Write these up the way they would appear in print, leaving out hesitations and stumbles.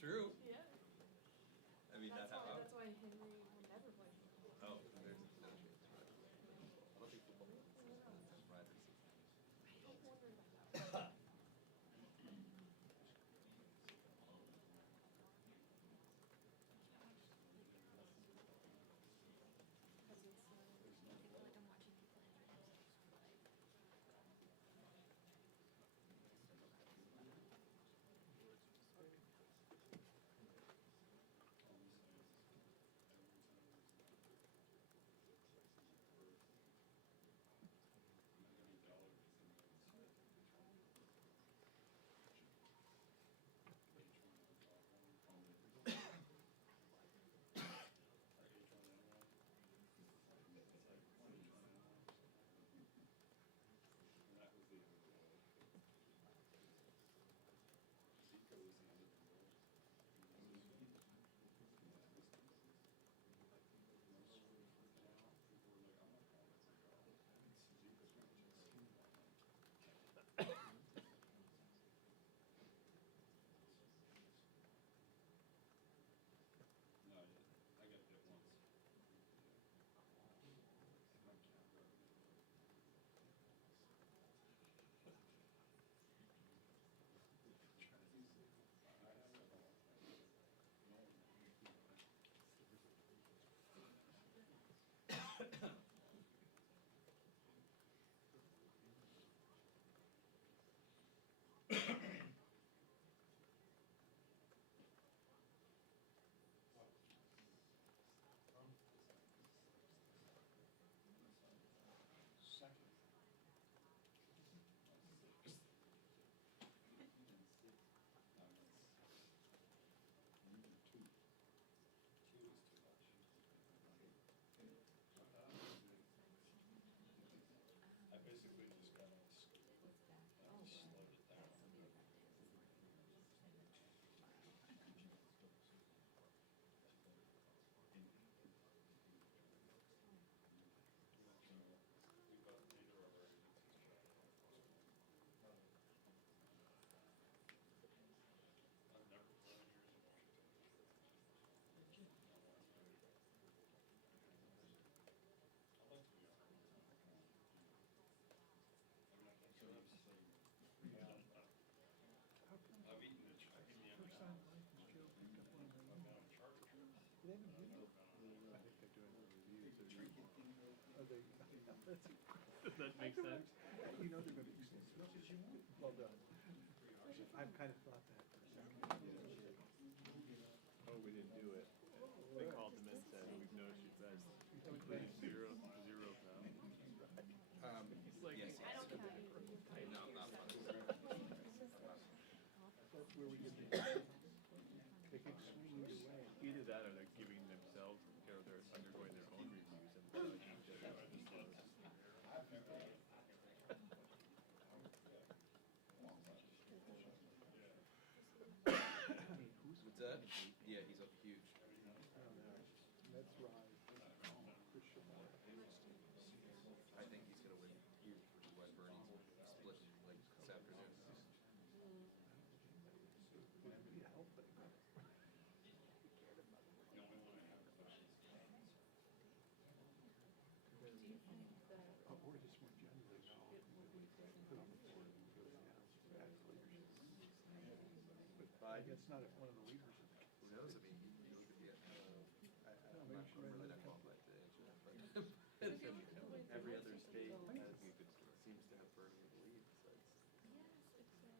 True. Yeah. I mean, that's how. That's why Henry would never play. Oh, there's no chance. I don't think football is riders. I don't wonder about that. Because it's, I feel like I'm watching people in dreams. No, I got it once. Second. Two is too much. I basically just kind of slowed it down. We both, neither of our agencies tried. I've never flown here in Washington. I'd like to be on. I've eaten the First time Joe picked up one of them. I've been on charter trips. They haven't used it. I think they're doing the reviews. Oh, they, that's, Does that make sense? you know they're gonna use it as much as you want. Well done. I've kind of thought that for a second. Oh, we didn't do it. They called them and said, we've noticed you've had completely zero pounds. It's like, Yes. I don't have No, not fun. That's where we get the, they can swing either way. either that or they're giving themselves, or they're undergoing their own reviews and What's that? Yeah, he's up huge. That's right. For sure. I think he's gonna win huge, which is why Bernie's splitting like this afternoon. Yeah, hopefully. The only one I have. Oh, or just more generally, no. Put on the board and go down. Bad leadership. But I guess not if one of the leaders. Who knows? I mean, you look at the, I'm really not qualified to answer that, but every other state has, seems to have Bernie in the lead, so it's. Yes, exactly.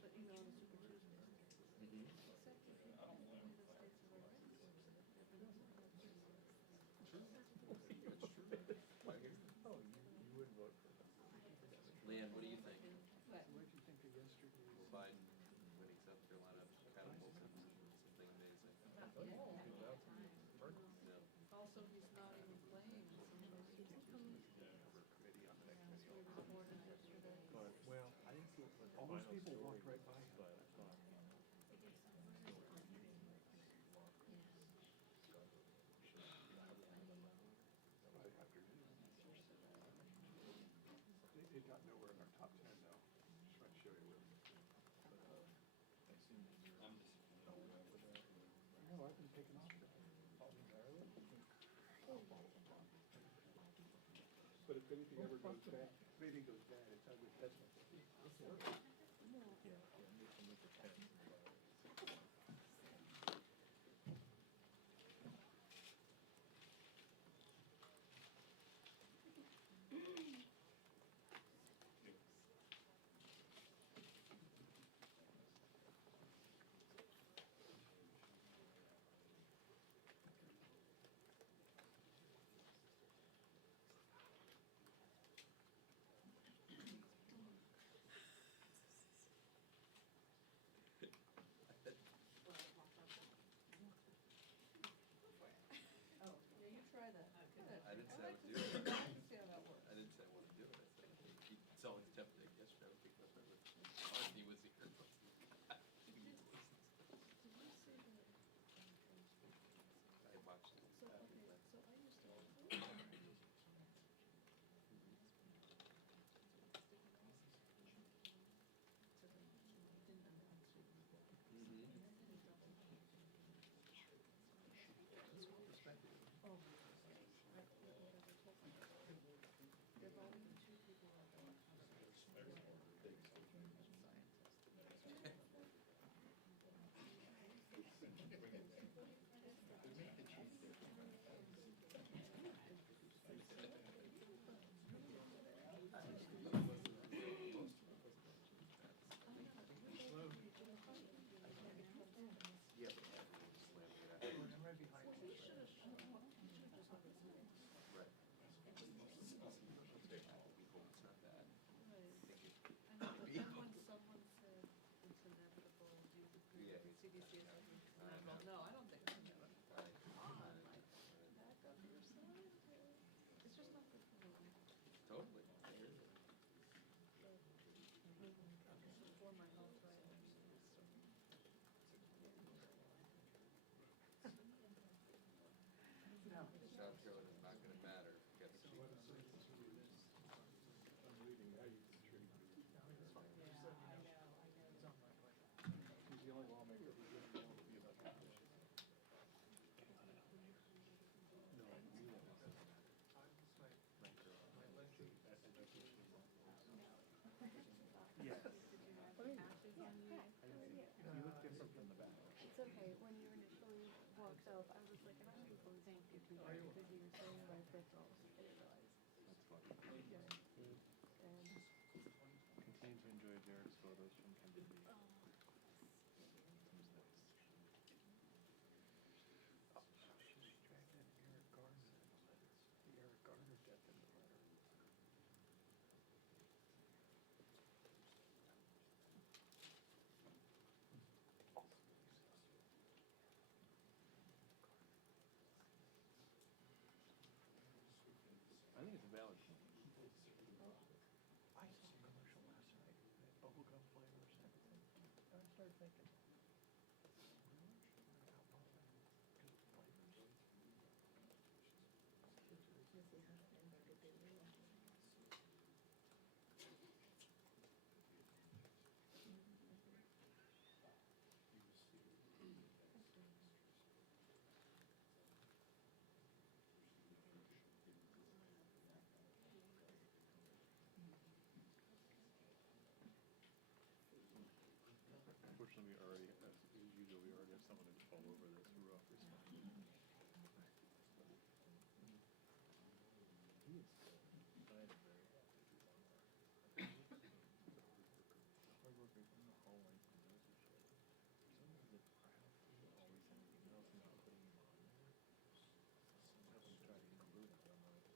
But he's on the Super Tuesday. Except if you don't believe the states are already. True. That's true. Right here. oh, you would vote for them. Leanne, what do you think? What did you think of yesterday? Will Biden winning South Carolina catapult him to something amazing? No. Also, he's not even playing. Committee on the next We reported yesterday. Well, I didn't feel, all those people walked right by him. But I thought, I've been taking off entirely. But if anything ever goes bad, it's ugly. That's my thing. Yeah, make the 10. Yeah, you try that. I didn't say I like would to do see- it. I like to see how that works. I didn't say I want to do it. I said, it's always tempting. Yesterday I was thinking about it. Oh, he was here. Did you see the? I watched it. So, okay, so I used to. That's well respected. Oh, there've only been two people like that. Yeah, but yeah, we're just slamming it out. I'm right behind Well, you. he should have, he should have just let it slide. Right. We hope it's not that. Right. I think it I know, but could be. then when someone said it's inevitable, do you agree Yeah. with the CDC? I Inevitable? know. No, I don't think it's inevitable. Come on, I- like, back up your scientists. It's just not good for me. Totally. I hear you. For my health, right? South Carolina's not gonna matter if you got the cheap. I'm reading how you contribute. He's the only lawmaker who didn't want to be about that. No, you won't. Yes. You look different from the back. It's okay, when you initially walked up, I was like, I don't think we're going to do that because you were saying my referrals. I didn't realize. That's funny. Okay. And, Continue to enjoy Derek's photos from Kennedy. oh, Who's next? Oh, so she's dragged in Eric Garner in the letter. The Eric Garner death in the letter. I think it's a valid point. I saw a commercial last night, it had bubblegum flavors and everything. And I started thinking, really? Alcohol and good flavors? Unfortunately, we already, as usual, we already have someone who's all over this rough response. He is kind of very hard worker in the whole length and knows his shit. Sometimes it's proud of always anything else and not putting him on there. Sometimes I try to include it, but I'm like,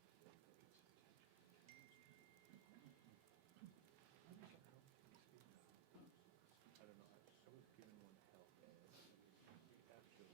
I don't know, I was given one hell. Actually,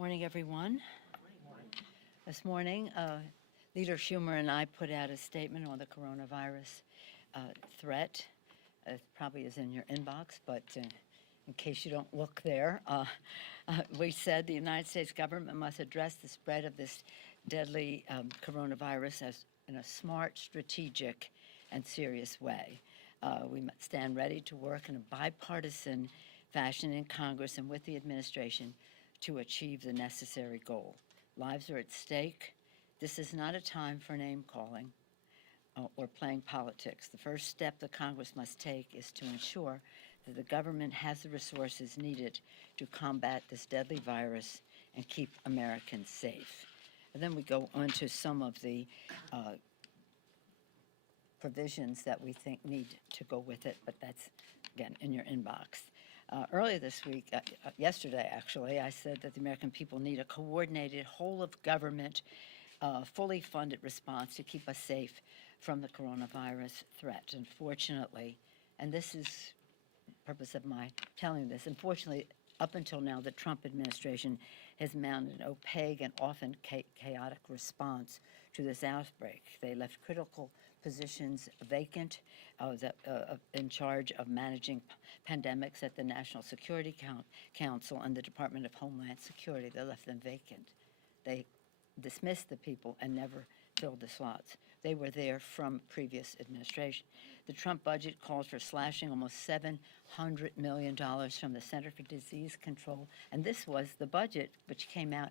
Morning, everyone. This morning, Leader Schumer and I put out a statement on the coronavirus threat. It probably is in your inbox, but in case you don't look there, we said the United States government must address the spread of this deadly coronavirus as in a smart, strategic, and serious way. We must stand ready to work in a bipartisan fashion in Congress and with the administration to achieve the necessary goal. Lives are at stake. This is not a time for name-calling or playing politics. The first step the Congress must take is to ensure that the government has the resources needed to combat this deadly virus and keep Americans safe. And then we go on to some of the provisions that we think need to go with it, but that's, again, in your inbox. Earlier this week, yesterday actually, I said that the American people need a coordinated, whole-of-government, fully funded response to keep us safe from the coronavirus threat. Unfortunately, and this is the purpose of my telling this, unfortunately, up until now, the Trump administration has mounted an opaque and often chaotic response to this outbreak. They left critical positions vacant in charge of managing pandemics at the National Security Council and the Department of Homeland Security. They left them vacant. They dismissed the people and never filled the slots. They were there from previous administration. The Trump budget calls for slashing almost $700 million from the Center for Disease Control, and this was the budget which came out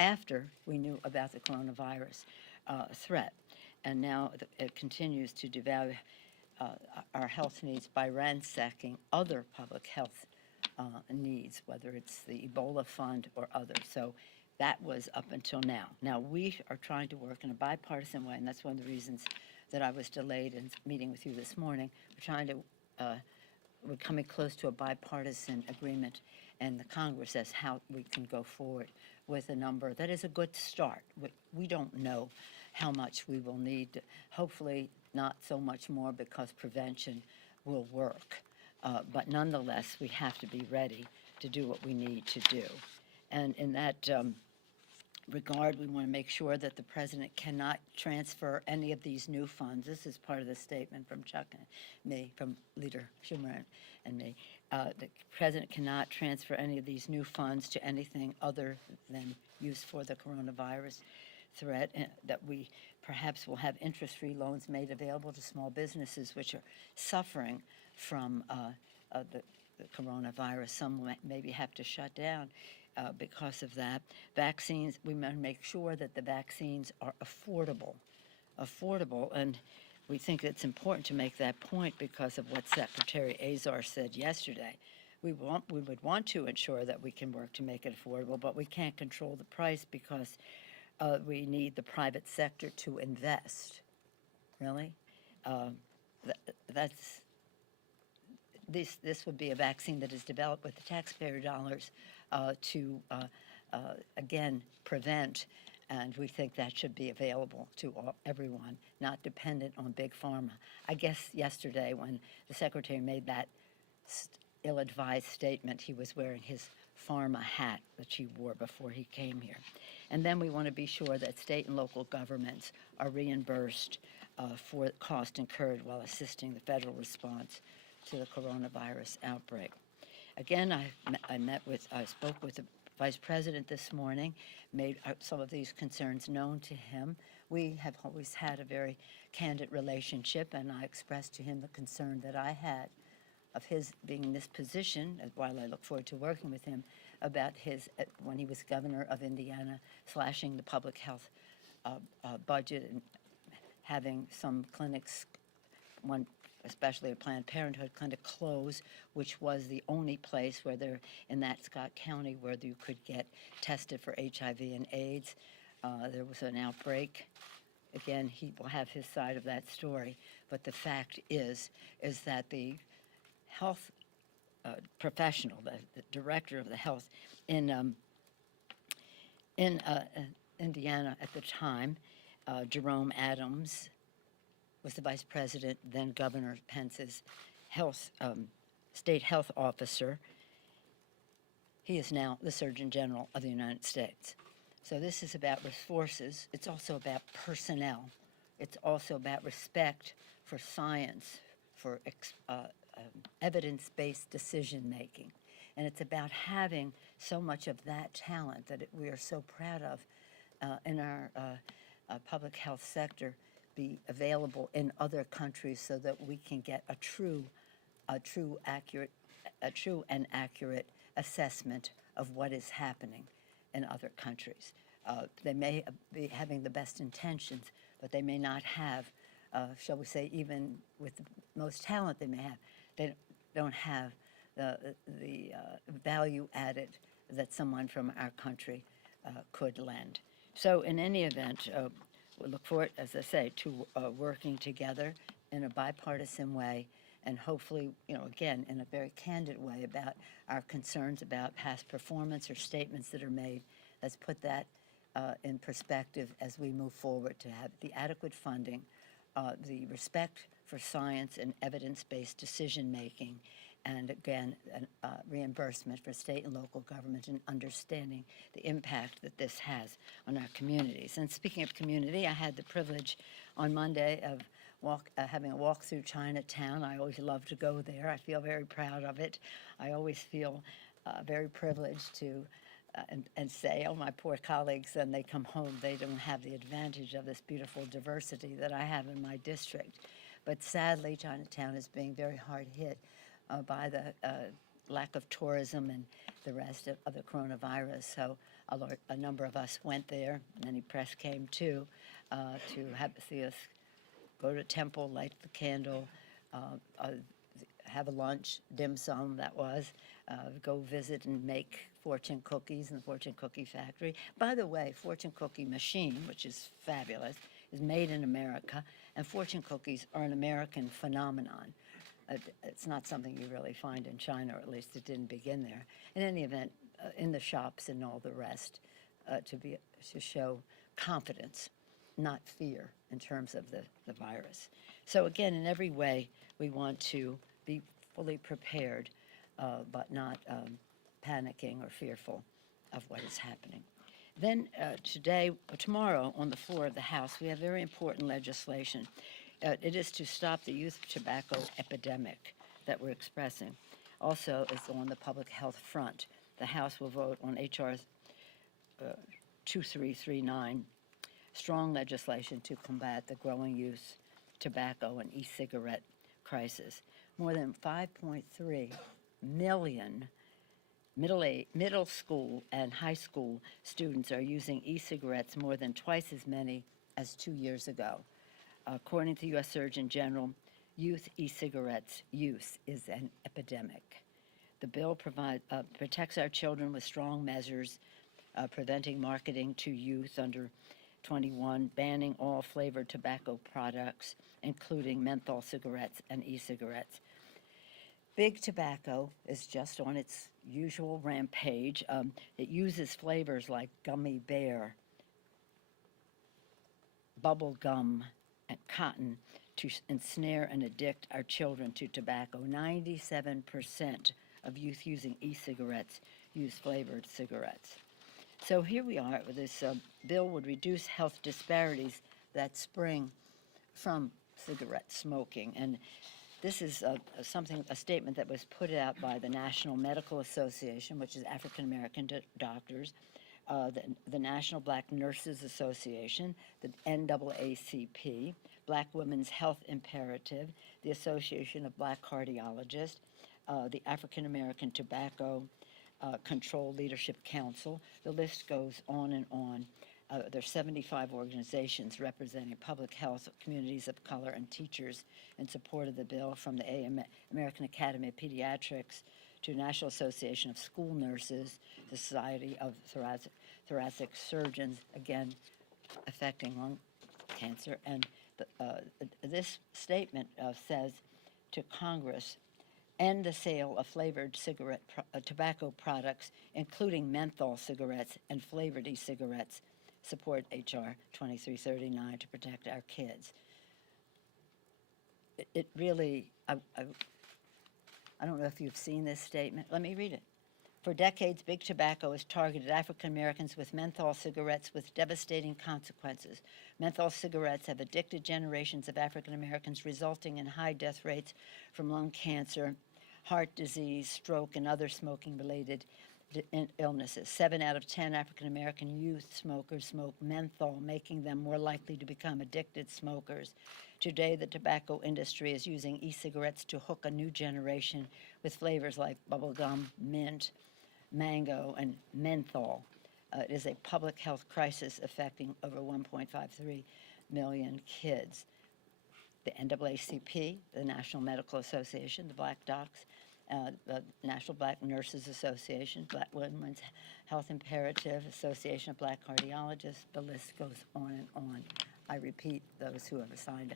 after we knew about the coronavirus threat. And now it continues to devalue our health needs by ransacking other public health needs, whether it's the Ebola Fund or others. So that was up until now. Now we are trying to work in a bipartisan way, and that's one of the reasons that I was delayed in meeting with you this morning. We're coming close to a bipartisan agreement in the Congress as how we can go forward with a number that is a good start. We don't know how much we will need. Hopefully not so much more, because prevention will work. But nonetheless, we have to be ready to do what we need to do. And in that regard, we want to make sure that the president cannot transfer any of these new funds. This is part of the statement from Chuck and me, from Leader Schumer and me. The president cannot transfer any of these new funds to anything other than use for the coronavirus threat, that we perhaps will have interest-free loans made available to small businesses which are suffering from the coronavirus. Some maybe have to shut down because of that. Vaccines, we must make sure that the vaccines are affordable, and we think it's important to make that point because of what Secretary Azar said yesterday. We would want to ensure that we can work to make it affordable, but we can't control the price because we need the private sector to invest. Really? This would be a vaccine that is developed with the taxpayer dollars to, again, prevent, and we think that should be available to everyone, not dependent on big pharma. I guess yesterday when the secretary made that ill-advised statement, he was wearing his pharma hat, which he wore before he came here. And then we want to be sure that state and local governments are reimbursed for cost incurred while assisting the federal response to the coronavirus outbreak. Again, I spoke with the Vice President this morning, made some of these concerns known to him. We have always had a very candid relationship, and I expressed to him the concern that I had of his being in this position, while I look forward to working with him, about his, when he was governor of Indiana, slashing the public health budget and having some clinics, one especially a Planned Parenthood clinic, close, which was the only place where there, in that Scott County, where you could get tested for HIV and AIDS. There was an outbreak. Again, he will have his side of that story, but the fact is that the health professional, the director of the health in Indiana at the time, Jerome Adams, was the vice president, then Governor Pence's health state health officer. He is now the Surgeon General of the United States. So this is about resources. It's also about personnel. It's also about respect for science, for evidence-based decision-making. And it's about having so much of that talent that we are so proud of in our public health sector be available in other countries so that we can get a true and accurate assessment of what is happening in other countries. They may be having the best intentions, but they may not have, shall we say, even with the most talent they may have, they don't have the value added that someone from our country could lend. So in any event, we look forward, as I say, to working together in a bipartisan way, and hopefully, again, in a very candid way about our concerns about past performance or statements that are made. Let's put that in perspective as we move forward to have the adequate funding, the respect for science and evidence-based decision-making, and again, reimbursement for state and local government and understanding the impact that this has on our communities. And speaking of community, I had the privilege on Monday of having a walk through Chinatown. I always love to go there. I feel very proud of it. I always feel very privileged to and say, oh, my poor colleagues, when they come home, they don't have the advantage of this beautiful diversity that I have in my district. But sadly, Chinatown is being very hard hit by the lack of tourism and the rest of the coronavirus. So a number of us went there. Many press came too, to see us go to a temple, light the candle, have a lunch, dim sum that was, go visit and make fortune cookies in the fortune cookie factory. By the way, fortune cookie machine, which is fabulous, is made in America, and fortune cookies are an American phenomenon. It's not something you really find in China, or at least it didn't begin there. In any event, in the shops and all the rest, to show confidence, not fear, in terms of the virus. So again, in every way, we want to be fully prepared, but not panicking or fearful of what is happening. Then tomorrow, on the floor of the House, we have very important legislation. It is to stop the youth tobacco epidemic that we're expressing. Also, it's on the public health front. The House will vote on H.R. 2339, strong legislation to combat the growing youth tobacco and e-cigarette crisis. More than 5.3 million middle school and high school students are using e-cigarettes, more than twice as many as 2 years ago. According to the U.S. Surgeon General, youth e-cigarettes use is an epidemic. The bill protects our children with strong measures, preventing marketing to youth under 21, banning all flavored tobacco products, including menthol cigarettes and e-cigarettes. Big tobacco is just on its usual rampage. It uses flavors like gummy bear, bubble gum, and cotton to ensnare and addict our children to tobacco. 97% of youth using e-cigarettes use flavored cigarettes. So here we are. This bill would reduce health disparities that spring from cigarette smoking. And this is a statement that was put out by the National Medical Association, which is African American doctors, the National Black Nurses Association, the NAACP, Black Women's Health Imperative, the Association of Black Cardiologists, the African American Tobacco Control Leadership Council. The list goes on and on. There are 75 organizations representing public health, communities of color, and teachers in support of the bill, from the American Academy of Pediatrics to National Association of School Nurses, the Society of Thoracic Surgeons, again, affecting lung cancer. And this statement says to Congress, end the sale of flavored tobacco products, including menthol cigarettes and flavored e-cigarettes. Support H.R. 2339 to protect our kids. It really, I don't know if you've seen this statement. Let me read it. For decades, big tobacco has targeted African Americans with menthol cigarettes with devastating consequences. Menthol cigarettes have addicted generations of African Americans, resulting in high death rates from lung cancer, heart disease, stroke, and other smoking-related illnesses. 7 out of 10 African American youth smokers smoke menthol, making them more likely to become addicted smokers. Today, the tobacco industry is using e-cigarettes to hook a new generation with flavors like bubblegum, mint, mango, and menthol. It is a public health crisis affecting over 1.53 million kids. The NAACP, the National Medical Association, the Black Docs, the National Black Nurses Association, Black Women's Health Imperative, Association of Black Cardiologists, the list goes on and on. I repeat, those who have signed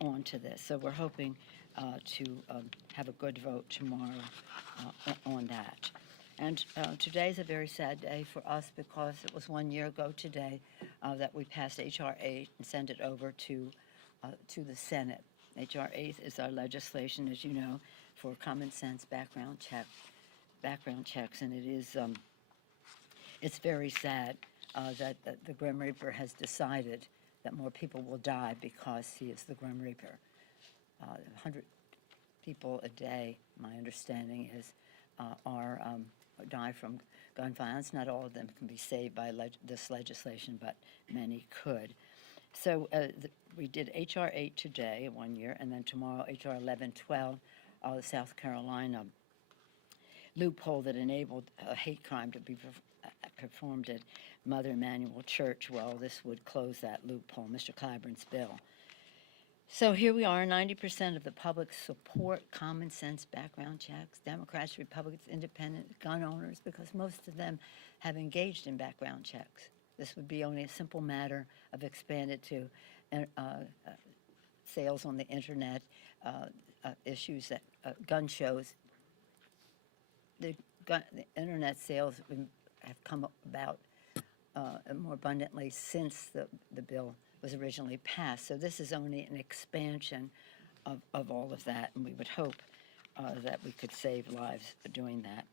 on to this. So we're hoping to have a good vote tomorrow on that. And today's a very sad day for us because it was 1 year ago today that we passed H.R. 8 and sent it over to the Senate. H.R. 8 is our legislation, as you know, for common sense background checks, and it is it's very sad that the Grim Reaper has decided that more people will die because he is the Grim Reaper. 100 people a day, my understanding is, die from gun violence. Not all of them can be saved by this legislation, but many could. So we did H.R. 8 today, 1 year, and then tomorrow H.R. 1112, the South Carolina loophole that enabled a hate crime to be performed at Mother Emanuel Church. Well, this would close that loophole, Mr. Clyburn's bill. So here we are, 90% of the public support common sense background checks, Democrats, Republicans, independent gun owners, because most of them have engaged in background checks. This would be only a simple matter of expanded to sales on the internet, issues that gun shows. The internet sales have come about more abundantly since the bill was originally passed. So this is only an expansion of all of that, and we would hope that we could save lives doing that.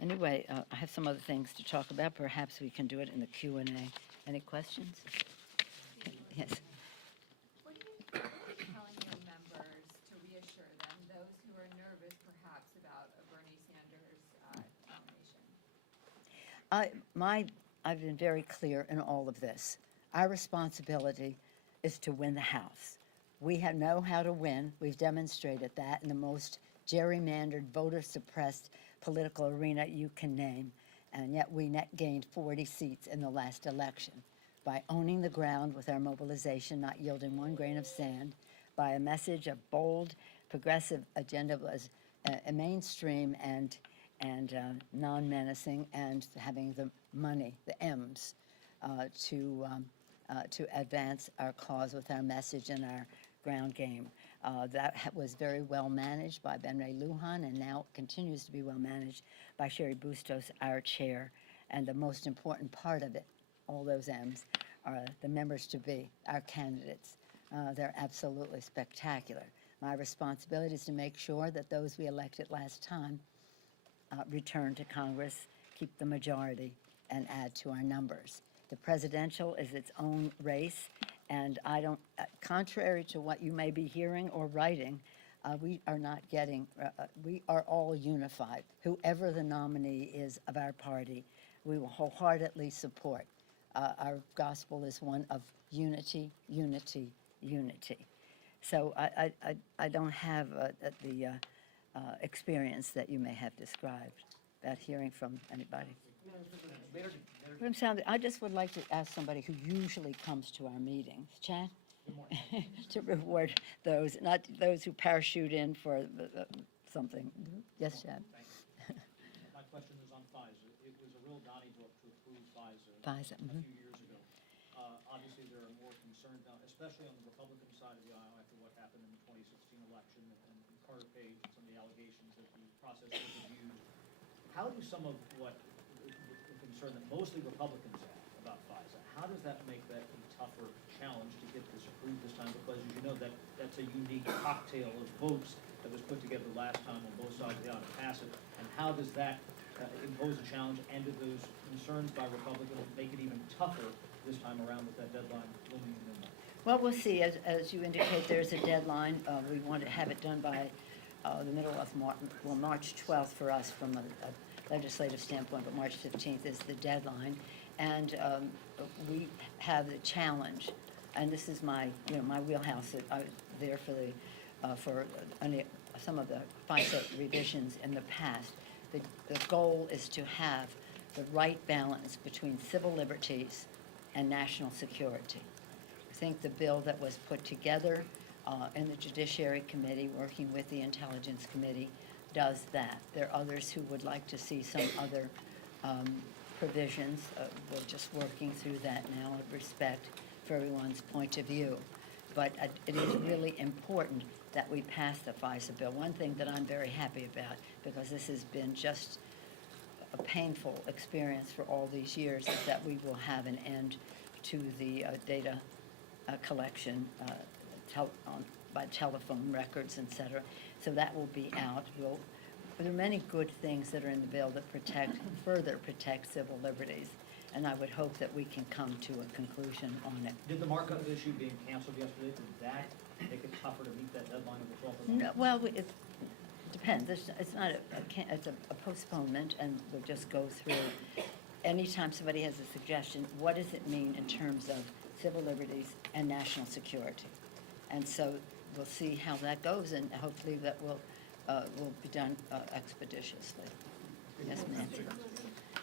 Anyway, I have some other things to talk about. Perhaps we can do it in the Q&A. Any questions? Yes. What are you telling your members to reassure them, those who are nervous perhaps about a Bernie Sanders nomination? I've been very clear in all of this. Our responsibility is to win the House. We know how to win. We've demonstrated that in the most gerrymandered, voter-suppressed political arena you can name, and yet we net gained 40 seats in the last election by owning the ground with our mobilization, not yielding one grain of sand, by a message of bold, progressive agenda was mainstream and non-menacing, and having the money, the M's, to advance our cause with our message and our ground game. That was very well managed by Ben Ray Lujan, and now continues to be well managed by Sherry Bustos, our chair. And the most important part of it, all those M's, are the members-to-be, our candidates. They're absolutely spectacular. My responsibility is to make sure that those we elected last time return to Congress, keep the majority, and add to our numbers. The presidential is its own race, and I don't, contrary to what you may be hearing or writing, we are not getting, we are all unified. Whoever the nominee is of our party, we will wholeheartedly support. Our gospel is one of unity, unity, unity. So I don't have the experience that you may have described about hearing from anybody. I just would like to ask somebody who usually comes to our meetings, Chad, to reward those, not those who parachute in for something. Yes, Chad. My question is on Pfizer. It was a real Donnybrook to approve Pfizer Pfizer, a few years ago. Obviously, there are more concerns now, especially on the Republican side of the aisle after what happened in the 2016 election and Carter Page and some of the allegations that the process was abused. How do some of what the concern that mostly Republicans have about Pfizer, how does that make that a tougher challenge to get this approved this time? Because as you know, that's a unique cocktail of votes that was put together last time on both sides of the aisle to pass it. And how does that impose a challenge, and did those concerns by Republicans make it even tougher this time around with that deadline looming in midnight? Well, we'll see. As you indicate, there's a deadline. We want to have it done by the middle of March 12th for us from a legislative standpoint, but March 15th is the deadline. And we have the challenge, and this is my wheelhouse. I was there for some of the FISA revisions in the past. The goal is to have the right balance between civil liberties and national security. I think the bill that was put together in the Judiciary Committee, working with the Intelligence Committee, does that. There are others who would like to see some other provisions. We're just working through that now in respect for everyone's point of view. But it is really important that we pass the FISA bill. One thing that I'm very happy about, because this has been just a painful experience for all these years, is that we will have an end to the data collection by telephone records, et cetera. So that will be out. There are many good things that are in the bill that further protect civil liberties, and I would hope that we can come to a conclusion on it. Did the markup issue being canceled yesterday, did that make it tougher to meet that deadline of the 12th of March? No, well, it depends. It's not it's a postponement, and we'll just go through. Anytime somebody has a suggestion, what does it mean in terms of civil liberties and national security? And so we'll see how that goes, and hopefully that will be done expeditiously. Yes, ma'am.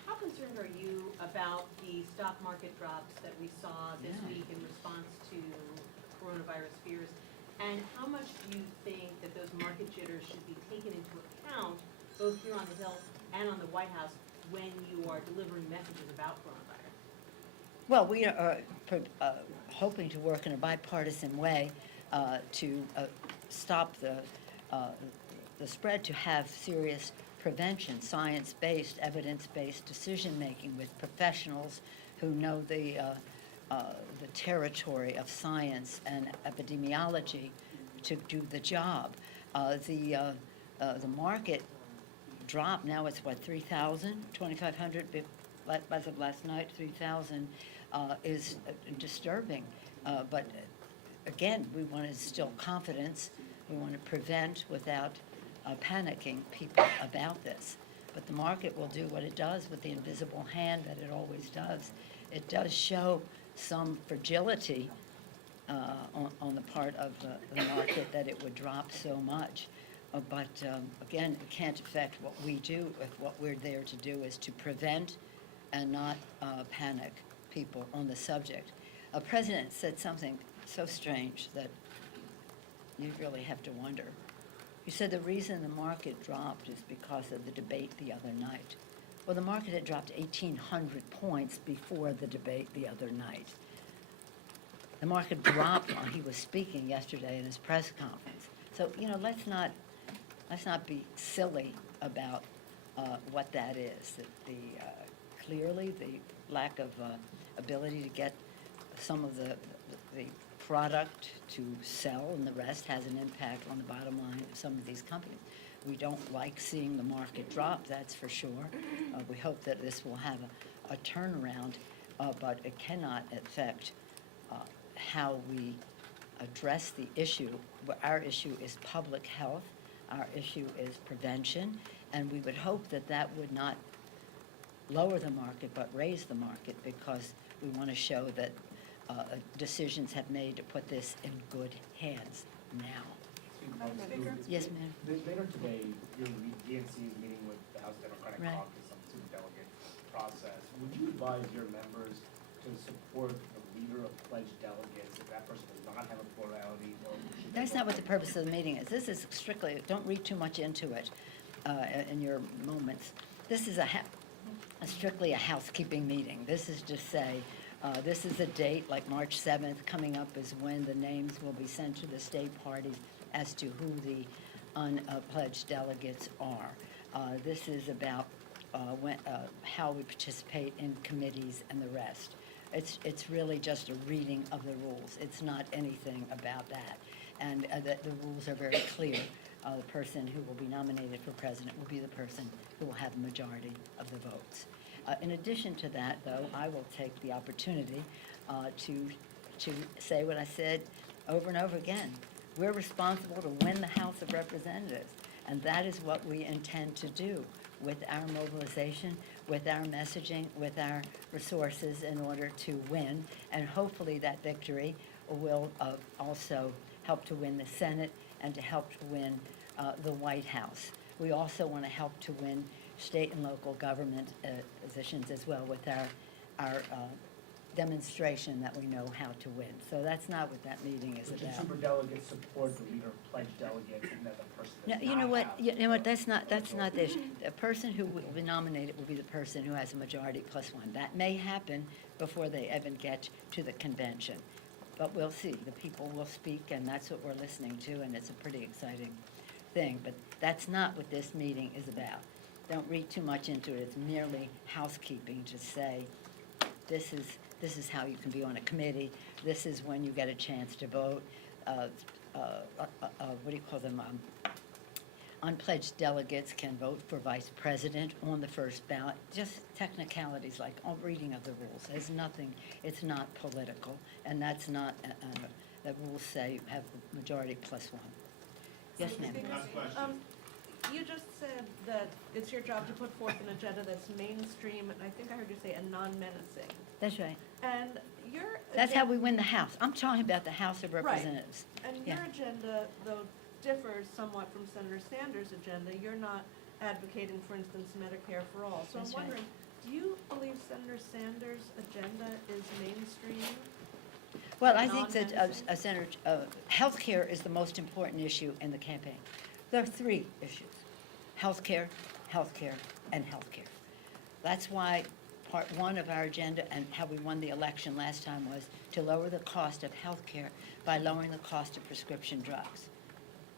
How concerned are you about the stock market drops that we saw this Yeah. week in response to coronavirus fears? And how much do you think that those market jitters should be taken into account, both here on the Hill and on the White House, when you are delivering messages about coronavirus? Well, we are hoping to work in a bipartisan way to stop the spread, to have serious prevention, science-based, evidence-based decision-making with professionals who know the territory of science and epidemiology to do the job. The market drop, now it's what, 3,000, 2,500, as of last night, 3,000 is disturbing. But again, we want to instill confidence. We want to prevent without panicking people about this. But the market will do what it does with the invisible hand that it always does. It does show some fragility on the part of the market that it would drop so much. But again, it can't affect what we do. What we're there to do is to prevent and not panic people on the subject. A president said something so strange that you really have to wonder. He said the reason the market dropped is because of the debate the other night. Well, the market had dropped 1,800 points before the debate the other night. The market dropped while he was speaking yesterday in his press conference. So, let's not be silly about what that is. Clearly, the lack of ability to get some of the product to sell and the rest has an impact on the bottom line of some of these companies. We don't like seeing the market drop, that's for sure. We hope that this will have a turnaround, but it cannot affect how we address the issue. Our issue is public health. Our issue is prevention, and we would hope that that would not lower the market but raise the market, because we want to show that decisions have made to put this in good hands now. Yes, ma'am. Later today, your DNC is meeting with the House Democratic Right. Caucus on the superdelegate process. Would you advise your members to support the leader of pledged delegates if that person does not have a plurality? Or should they That's not what the purpose of the meeting is. This is strictly, don't read too much into it in your moments. This is strictly a housekeeping meeting. This is to say, this is a date, like March 7th, coming up is when the names will be sent to the state parties as to who the unpledged delegates are. This is about how we participate in committees and the rest. It's really just a reading of the rules. It's not anything about that. And the rules are very clear. the person who will be nominated for president will be the person who will have the majority of the votes. In addition to that, though, I will take the opportunity to say what I said over and over again. We're responsible to win the House of Representatives, and that is what we intend to do with our mobilization, with our messaging, with our resources in order to win. And hopefully that victory will also help to win the Senate and to help to win the White House. We also want to help to win state and local government positions as well with our demonstration that we know how to win. So that's not what that meeting is Would the about. superdelegates support the leader of pledged delegates and then the person No, does you know not what, have you know what, the- that's not the issue. The person who will be nominated will be the person who has a majority plus one. That may happen before they even get to the convention. But we'll see. The people will speak, and that's what we're listening to, and it's a pretty exciting thing. But that's not what this meeting is about. Don't read too much into it. It's merely housekeeping to say, this is how you can be on a committee. This is when you get a chance to vote. What do you call them? Unpledged delegates can vote for vice president on the first ballot. Just technicalities like reading of the rules. There's nothing, it's not political, and that's not, the rules say have majority plus one. Yes, ma'am. Last question. You just said that it's your job to put forth an agenda that's mainstream, and I think I heard you say, and non-menacing. That's right. And your. That's how we win the House. I'm talking about the House of Representatives. And Yeah. your agenda, though, differs somewhat from Senator Sanders' agenda. You're not advocating, for instance, Medicare for all. So That's I'm right. wondering, do you believe Senator Sanders' agenda is mainstream? Well, I think that Non-menacing? Senator, healthcare is the most important issue in the campaign. There are three issues: healthcare, healthcare, and healthcare. That's why part one of our agenda and how we won the election last time was to lower the cost of healthcare by lowering the cost of prescription drugs.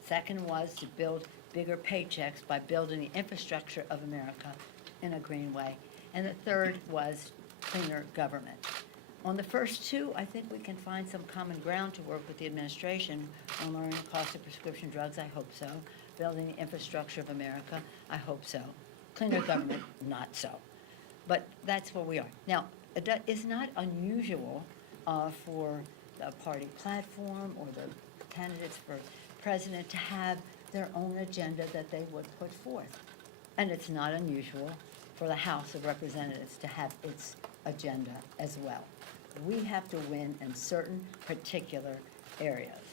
Second was to build bigger paychecks by building the infrastructure of America in a green way. And the third was cleaner government. On the first two, I think we can find some common ground to work with the administration on lowering the cost of prescription drugs. I hope so. Building the infrastructure of America, I hope so. Cleaner government, not so. But that's where we are. Now, it's not unusual for the party platform or the candidates for president to have their own agenda that they would put forth. And it's not unusual for the House of Representatives to have its agenda as well. We have to win in certain particular areas.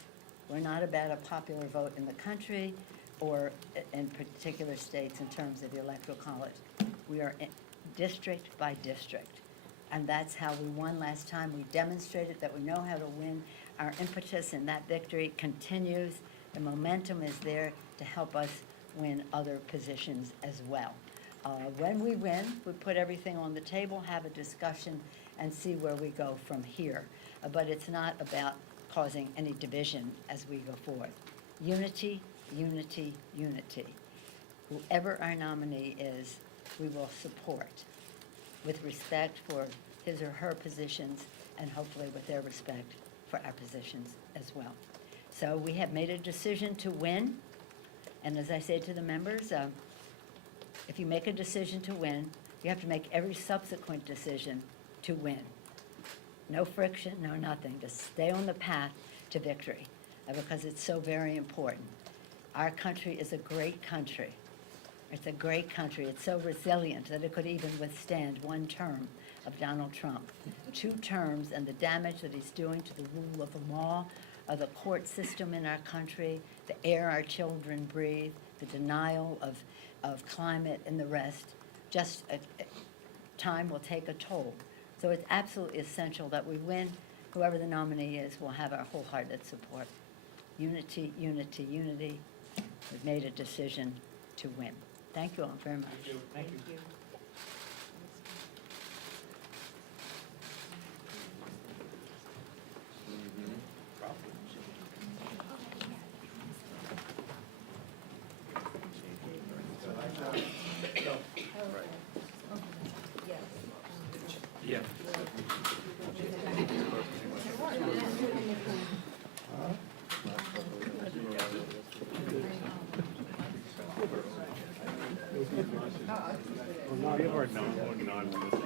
We're not about a popular vote in the country or in particular states in terms of the electoral college. We are district by district. And that's how we won last time. We demonstrated that we know how to win. Our impetus in that victory continues. The momentum is there to help us win other positions as well. When we win, we put everything on the table, have a discussion, and see where we go from here. But it's not about causing any division as we go forward. Unity, unity, unity. Whoever our nominee is, we will support with respect for his or her positions and hopefully with their respect for our positions as well. So we have made a decision to win. And as I say to the members, if you make a decision to win, you have to make every subsequent decision to win. No friction, no nothing. Just stay on the path to victory because it's so very important. Our country is a great country. It's a great country. It's so resilient that it could even withstand one term of Donald Trump. 2 terms and the damage that he's doing to the rule of the law, of the court system in our country, the air our children breathe, the denial of climate and the rest. Just time will take a toll. So it's absolutely essential that we win. Whoever the nominee is will have our wholehearted support. Unity, unity, unity. We've made a decision to win. Thank you all very much. Thank you. Yeah. non-political